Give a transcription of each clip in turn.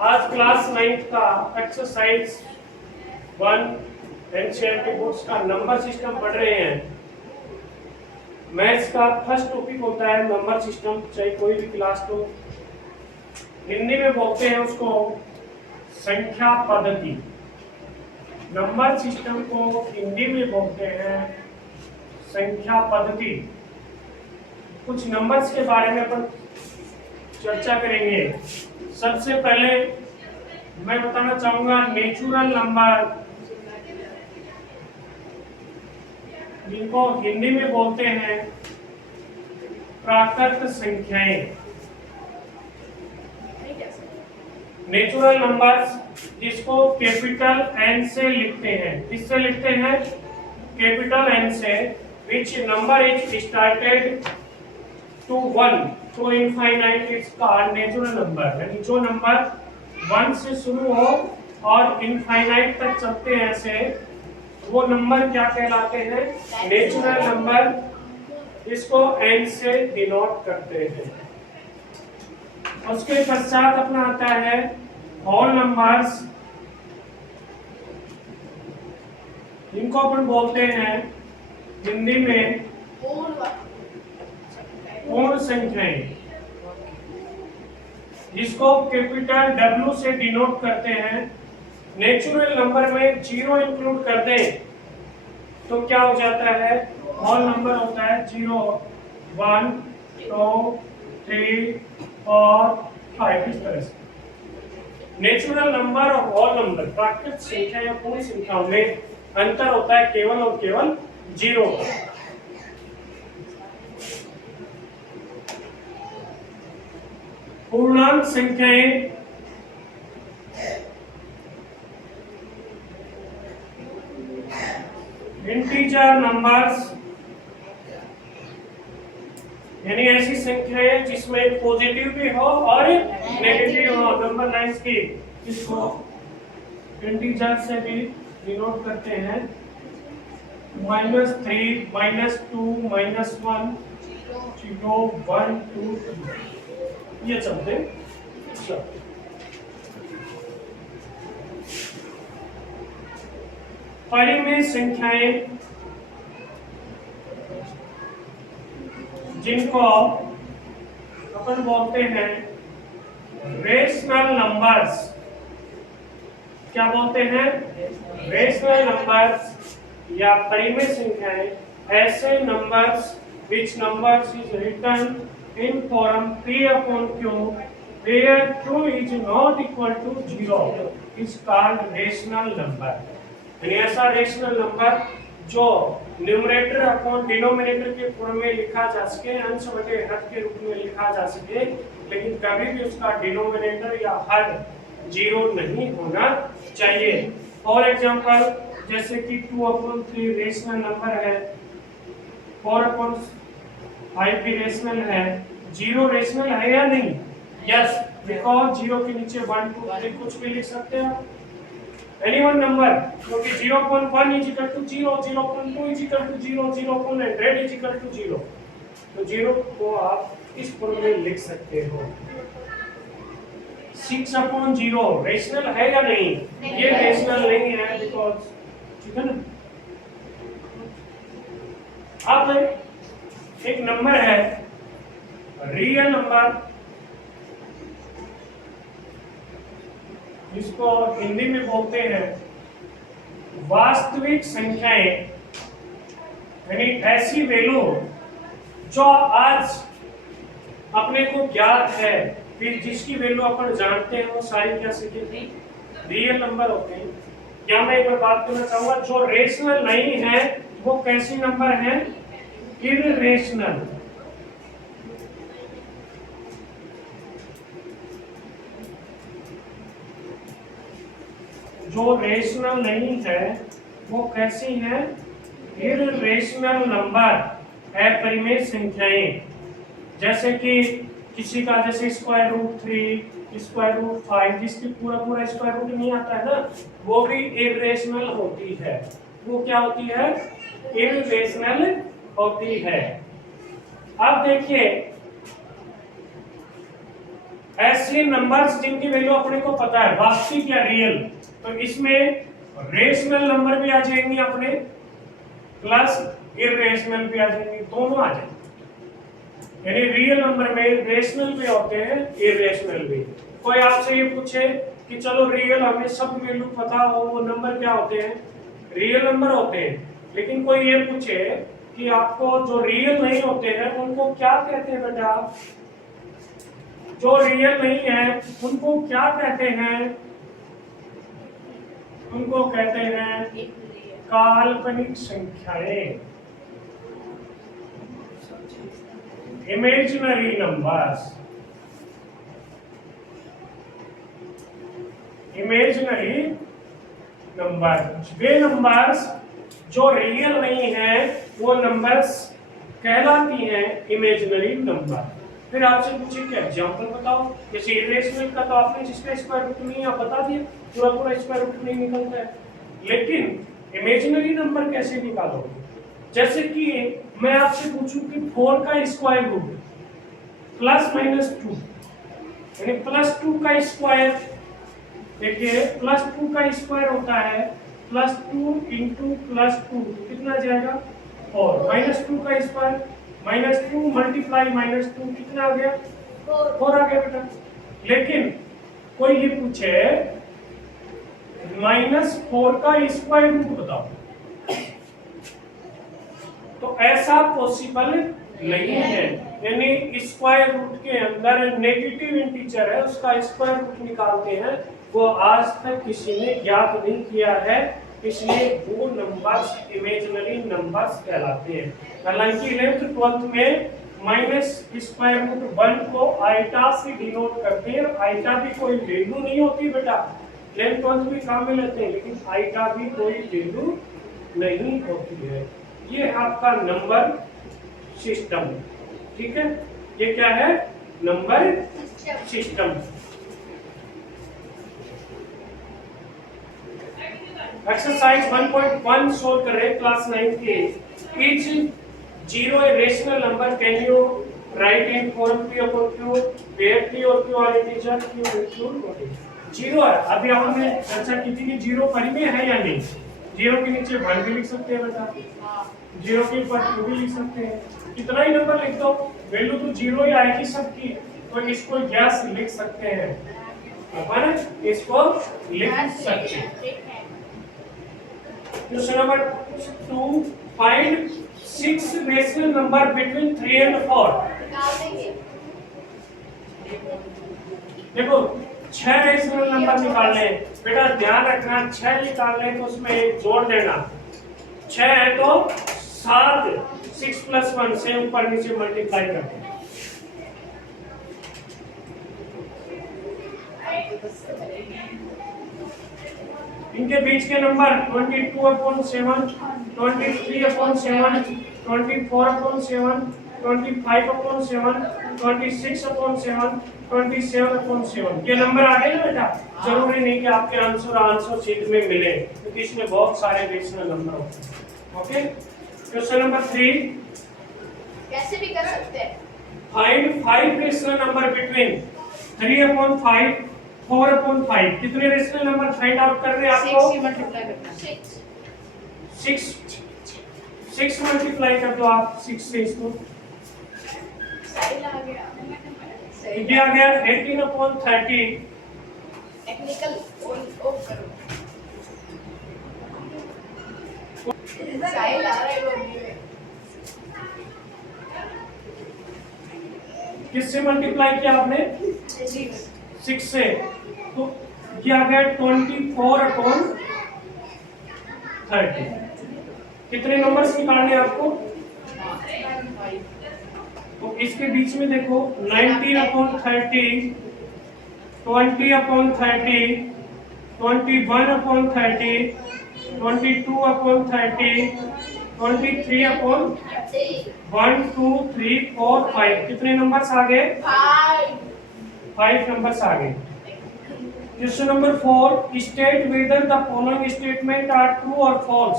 आज क्लास 9 का exercise 1 NCERT books का नंबर सिस्टम पढ़ रहे हैं। मैथ्स का फर्स्ट टॉपिक होता है नंबर सिस्टम, चाहे कोई भी क्लास हो। हिंदी में बोलते हैं उसको संख्या पद्धति। नंबर सिस्टम को हिंदी में बोलते हैं संख्या पद्धति। कुछ नंबर्स के बारे में अपन चर्चा करेंगे। सबसे पहले मैं बताना चाहूंगा नेचुरल नंबर, जिनको हिंदी में बोलते हैं प्राकृत संख्याएं। नेचुरल नंबर्स जिसको कैपिटल एन से लिखते हैं। किससे लिखते हैं? कैपिटल एन से। Which number is started to 1 to infinite is called natural number. यानी जो नंबर 1 से शुरू हो और इनफाइनाइट तक चलते हैं ऐसे, वो नंबर क्या कहलाते हैं? Natural number. इसको n से डिनोट करते हैं। उसके पश्चात अपना आता है होल नंबर्स, जिनको अपन बोलते हैं हिंदी में पूर्ण संख्याएं, जिसको कैपिटल W से डिनोट करते हैं। नेचुरल नंबर में 0 इंक्लूड कर दें तो क्या हो जाता है? होल नंबर होता है 0, 1, 2, 3, 4, 5। इस तरह से नेचुरल नंबर और होल नंबर, प्राकृत संख्या या पूर्ण संख्याओं में अंतर होता है केवल और केवल 0। पूर्णांक संख्याएं इंटीजर नंबर्स, यानी ऐसी संख्याएं जिसमें पॉजिटिव भी हो और नेगेटिव हो। नंबर लाइंस की इसको इंटीजर से भी डिनोट करते हैं। -3, -2, -1, 0, 1, 2, 3 ये चलते। परिमेय संख्याएं जिनको अपन बोलते हैं रेशनल नंबर्स। क्या बोलते हैं? रेशनल नंबर्स या परिमेय संख्याएं, ऐसे numbers which numbers is written in form P/Q where Q is not equal to 0 is called rational number। यानी ऐसा रेशनल नंबर जो न्यूमरेटर अपॉन डिनोमिनेटर के फॉर्म में लिखा जा सके, अंश बटे हद के रूप में लिखा जा सके, लेकिन कभी भी उसका डिनोमिनेटर या हद 0 नहीं होना चाहिए। फॉर एग्जांपल जैसे कि 2/3 रेशनल नंबर है, 4/5 भी रेशनल है। 0 रेशनल है या नहीं? यस, बिकॉज 0 के नीचे 1, 2, 3 कुछ भी लिख सकते हैं एनी वन नंबर, क्योंकि 0.1 is equal to 0, 0.2 is equal to 0, 0.100 is equal to 0। तो 0 को आप इस फॉर्म में लिख सकते हो। 6/0 रेशनल है या नहीं? ये रेशनल नहीं है बिकॉज, ठीक है ना। अब एक नंबर है रियल नंबर, जिसको हिंदी में बोलते हैं वास्तविक संख्याएं। यानी ऐसी वैल्यू जो आज अपने को ज्ञात है, फिर जिसकी वैल्यू अपन जानते हैं, वो सारी क्या सीखे रियल नंबर होते हैं। या मैं एक बार बात करना चाहूंगा, जो रेशनल नहीं है वो कैसी नंबर है? इररेशनल। जो रेशनल नहीं है वो कैसी है? इररेशनल नंबर है, परिमेय संख्याएं। जैसे कि किसी का जैसे √3, √5, जिसकी पूरा स्क्वायर रूट नहीं आता है ना, वो भी इररेशनल होती है। वो क्या होती है? इररेशनल होती है। अब देखिए ऐसे नंबर्स जिनकी वैल्यू अपने को पता है, वास्तविक या रियल, तो इसमें रेशनल नंबर भी आ जाएंगे अपने, प्लस इरेशनल भी आ जाएंगे, दोनों आ जाएंगे। यानी रियल नंबर में रेशनल भी होते हैं, इरेशनल भी। कोई आपसे ये पूछे कि चलो रियल हमें सब वैल्यू पता हो, वो नंबर क्या होते हैं? रियल नंबर होते हैं। लेकिन कोई ये पूछे कि आपको जो रियल नहीं होते हैं उनको क्या कहते हैं बेटा? जो रियल नहीं है उनको क्या कहते हैं? उनको कहते हैं काल्पनिक संख्याएं, इमेजिनरी नंबर्स। इमेजिनरी नंबर, वे नंबर्स जो रियल नहीं है वो नंबर्स कहलाती हैं इमेजिनरी नंबर। फिर आपसे पूछे कि एग्जांपल बताओ, जैसे इरेशनल का तो आपने जिसका स्क्वायर रूट नहीं आप बता दिए, पूरा पूरा स्क्वायर रूट नहीं निकलता है। लेकिन इमेजिनरी नंबर कैसे निकालोगे? जैसे कि मैं आपसे पूछूं कि 4 का स्क्वायर रूट प्लस माइनस 2, यानी प्लस 2 का स्क्वायर, देखिए प्लस 2 का स्क्वायर होता है प्लस 2 इंटू प्लस 2, कितना जाएगा? और माइनस 2 का स्क्वायर माइनस 2 मल्टीप्लाई माइनस 2, कितना आ गया? 4 आ गया बेटा। लेकिन कोई ये पूछे -4 का स्क्वायर रूट बताओ, तो ऐसा पॉसिबल नहीं है। यानी स्क्वायर रूट के अंदर नेगेटिव इंटीजर है उसका स्क्वायर रूट निकालते हैं, वो आज तक किसी ने ज्ञात नहीं किया है, इसलिए वो नंबर्स इमेजिनरी नंबर्स कहलाते हैं। हालांकि 11th 12th में माइनस स्क्वायर रूट 1 को आइटा से डिनोट करते हैं। आइटा भी कोई वैल्यू नहीं होती बेटा, 11th 12th भी काम में लेते हैं, लेकिन आइटा भी कोई वैल्यू नहीं होती है। ये आपका नंबर सिस्टम, ठीक है? ये क्या है? Number system. एक्सरसाइज 1.1 सोल्व कर रहे हैं क्लास 9 के। Etch zero a rational number can you right in form P upon Q, where P और Q are integer, Q include zero है। अभी हमने चर्चा की थी कि जीरो परिमेय है या नहीं। जीरो के नीचे 1 भी लिख सकते हैं बेटा, जीरो के ऊपर 2 भी लिख सकते हैं, कितना ही नंबर लिख दो, वैल्यू तो जीरो ही आएगी सबकी, तो इसको गैस लिख सकते हैं, अपन इसको लिख सकते हैं। Question number 2, find 6 rational number between 3 and 4। देखो 6 रेशनल नंबर निकालने बेटा, ध्यान रखना 6 निकालने तो उसमें एक जोड़ देना, 6 है तो 7, 6 + 1 से ऊपर नीचे मल्टीप्लाई करते हैं। इनके बीच के नंबर 22/7, 23/7, 24/7, 25/7, 26/7, 27/7, ये नंबर आ गए ना बेटा। जरूरी नहीं कि आपके आंसर शीट में मिले, क्योंकि इसमें बहुत सारे रेशनल नंबर होते हैं। ओके, क्वेश्चन नंबर 3, कैसे भी कर सकते हैं। Find 5 rational number between 3/5, 4/5। कितने रेशनल नंबर फाइंड आउट कर रहे हैं आपको? 6 मल्टीप्लाई करना, 6 मल्टीप्लाई कर दो आप 6 से इसको, साइड आ गया, ये आ गया 18/30। टेक्निकल ऑफ करो, साइड आ रहा है वो भी। किससे मल्टीप्लाई किया आपने? 6 से, तो ये आ गया 24/30। कितने नंबर्स निकालने आपको? तो इसके बीच में देखो 19/30, 20/30, 21/30, 22/30, 23/30, 1 2 3 4 5। कितने नंबर्स आ गए? 5 नंबर्स आ गए। Question number 4, state whether the following statement are true और false,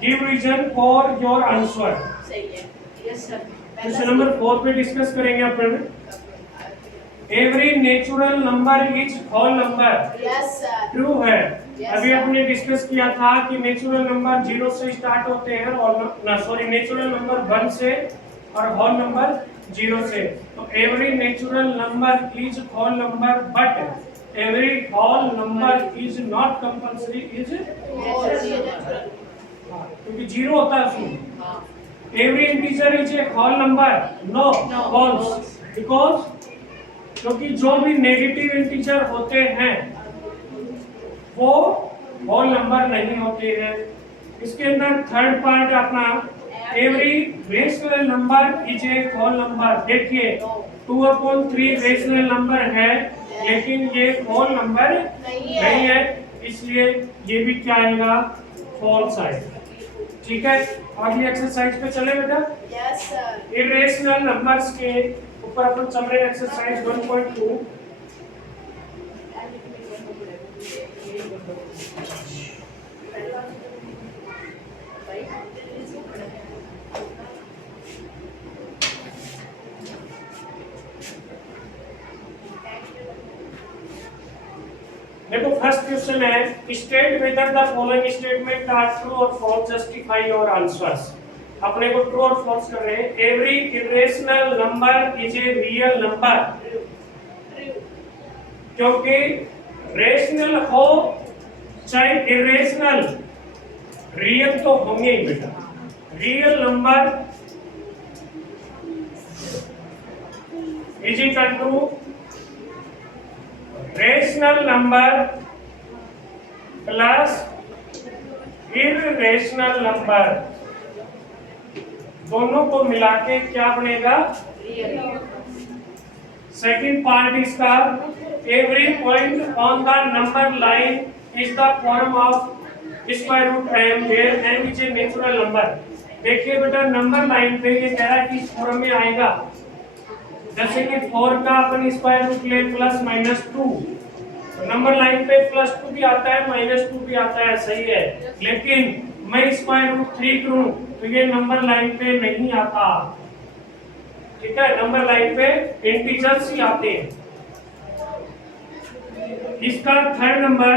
give reason for your answer. सही है, यस सर। क्वेश्चन नंबर 4 पे डिस्कस करेंगे अपन। Every natural number is whole number. Yes sir. True है। Yes, अभी sir. अपने discuss किया था कि नेचुरल नंबर 0 से स्टार्ट होते हैं और नेचुरल नंबर 1 से और होल नंबर 0 से। तो every natural number is whole number but every whole number is not compulsory is, क्योंकि 0 होता है उसमें। Every integer is a whole number, no false, because क्योंकि जो भी नेगेटिव इंटीजर होते हैं वो होल नंबर नहीं होते हैं। इसके अंदर थर्ड पार्ट अपना every rational number is a whole number. देखिए 2/3 रेशनल नंबर है लेकिन ये होल नंबर नहीं है, इसलिए ये भी क्या आएगा, फॉल्स आएगा। ठीक है, अगली एक्सरसाइज पे चले बेटा। Yes sir. इरेशनल नंबर्स के ऊपर अपन चल रहे हैं, एक्सरसाइज 1.2। देखो फर्स्ट क्वेश्चन है, state whether the following statement are true और फॉल्स, जस्टिफाई योर आंसर्स। अपने को ट्रू और फॉल्स कर रहे हैं। Every irrational number is a real number, क्योंकि रेशनल हो चाहे इरेशनल, रियल तो होंगे ही बेटा। Real number is equal to rational number plus irrational number, दोनों को मिला के क्या बनेगा, सेकंड पार्ट इसका, every point on the number line is the form of square root m where m is a natural number. देखिए बेटा number line पे ये कह रहा है कि इस फॉर्म में आएगा, जैसे कि 4 का अपन स्क्वायर रूट ले प्लस माइनस 2, नंबर लाइन पे प्लस 2 भी आता है माइनस 2 भी आता है, सही है, लेकिन मैं स्क्वायर रूट 3 करूं तो ये नंबर लाइन पे नहीं आता। ठीक है, नंबर लाइन पे इंटीजर्स ही आते हैं। इसका third number,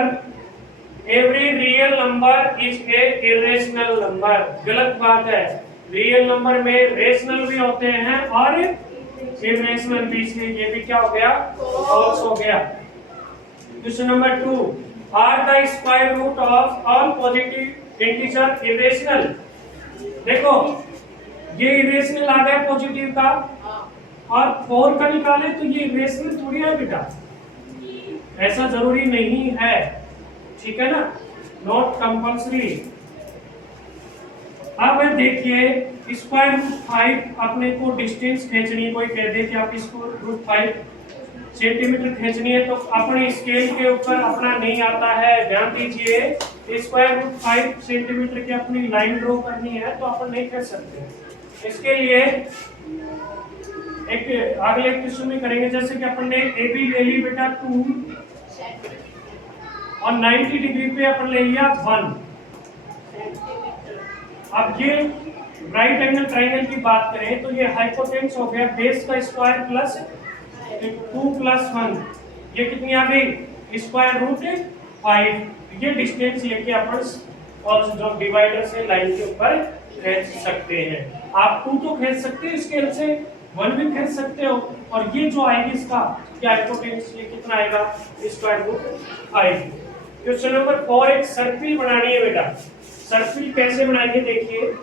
every real number is A irrational number. गलत बात है, रियल नंबर में रेशनल भी होते हैं और इरेशनल भी, इसलिए ये भी क्या हो गया, फॉल्स हो गया। Question number 2, are the square root of all positive integer irrational. देखो ये इरेशनल आ गया पॉजिटिव का, और 4 का निकाले तो ये इरेशनल थोड़ी है बेटा, ऐसा जरूरी नहीं है। ठीक है ना, नॉट कंपल्सरी। अब देखिए स्क्वायर रूट 5 अपने को डिस्टेंस खींचनी, कोई कह दे कि आप इसको रूट 5 सेंटीमीटर खींचनी है तो अपने स्केल के ऊपर अपना नहीं आता है। ध्यान दीजिए स्क्वायर रूट 5 सेंटीमीटर की अपनी लाइन ड्रॉ करनी है तो अपन नहीं खींच सकते। इसके लिए एक अगले क्वेश्चन में करेंगे, जैसे कि अपन ने ए बी ले ली बेटा 2 और 90 डिग्री पे अपन ले लिया 1। अब ये राइट एंगल ट्राइंगल की बात करें तो ये हाइपोटेन्यूस हो गया बेस का स्क्वायर प्लस 2 प्लस 1, ये कितनी आ गई, स्क्वायर रूट 5। ये डिस्टेंस लेके अपन और जो डिवाइडर से लाइन के ऊपर खींच सकते हैं। आप 2 तो खींच सकते हैं स्केल से, 1 भी खींच सकते हो, और ये जो आएगी इसका क्या हाइपोटेन्यूस, ये कितना आएगा, स्क्वायर रूट 5। क्वेश्चन नंबर 4, एक सर्किल बनानी है बेटा। सर्किल कैसे बनाएंगे, देखिए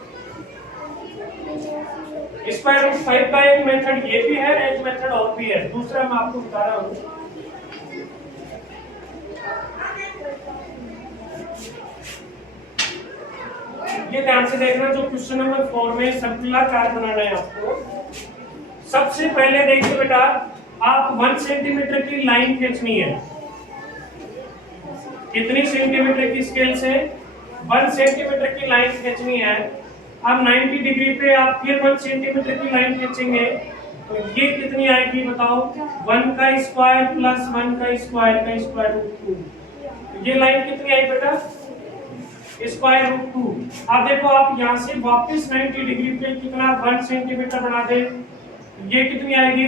स्क्वायर रूट 5 का एक मेथड ये भी है, एक मेथड और भी है, दूसरा मैं आपको बता रहा हूं। ये ध्यान से देखना, जो क्वेश्चन नंबर 4 में सर्कुलर बनाना है आपको। सबसे पहले देखिए बेटा, आप 1 सेंटीमीटर की लाइन खींचनी है। कितनी सेंटीमीटर की स्केल से, 1 सेंटीमीटर की लाइन खींचनी है। अब 90 डिग्री पे आप फिर 1 सेंटीमीटर की लाइन खींचेंगे तो ये कितनी आएगी बताओ, 1 का स्क्वायर प्लस 1 का स्क्वायर का स्क्वायर रूट 2। तो ये लाइन कितनी आई बेटा, स्क्वायर रूट 2। अब देखो आप यहाँ से वापस 90 डिग्री पे कितना 1 सेंटीमीटर बना दे, ये कितनी आएगी,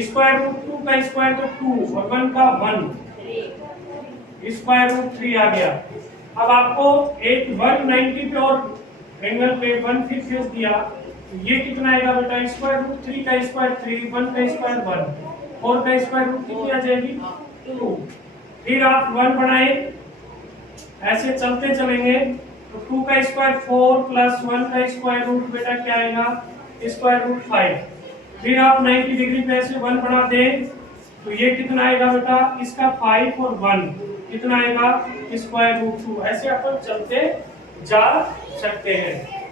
स्क्वायर रूट 2 का स्क्वायर तो 2 और 1 का 1, 3 स्क्वायर रूट 3 आ गया। अब आपको एक 190 पे और एंगल पे 150 दिया, तो ये कितना आएगा बेटा? स्क्वायर रूट 3 का स्क्वायर 3, 1 का स्क्वायर 1, 4 का स्क्वायर रूट कितनी आ जाएगी? 2। फिर आप 1 बढ़ाए, ऐसे चलते चलेंगे तो 2 का स्क्वायर 4 प्लस 1 का स्क्वायर रूट बेटा क्या आएगा? Square root 5। फिर आप 90 डिग्री पे ऐसे 1 बढ़ा दें तो ये कितना आएगा बेटा? इसका 5 और 1 कितना आएगा? Square root 2। ऐसे अपन चलते जा सकते हैं।